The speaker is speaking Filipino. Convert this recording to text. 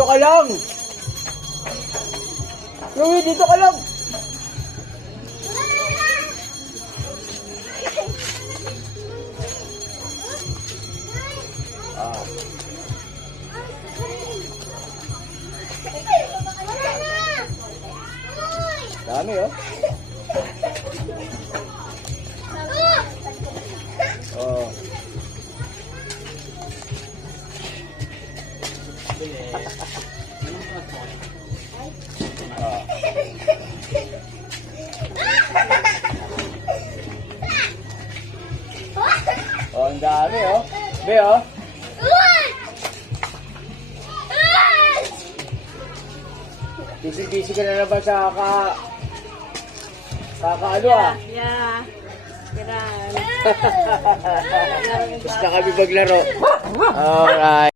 dito ka lang. Chloe, dito ka lang. Ah. Dami, oh. Oh. Ah. Oh, ang dami, oh. Be, oh. Busy-busy ka na naman sa ano, ah. Yeah. Grabe. Basta kami maglaro. Alright.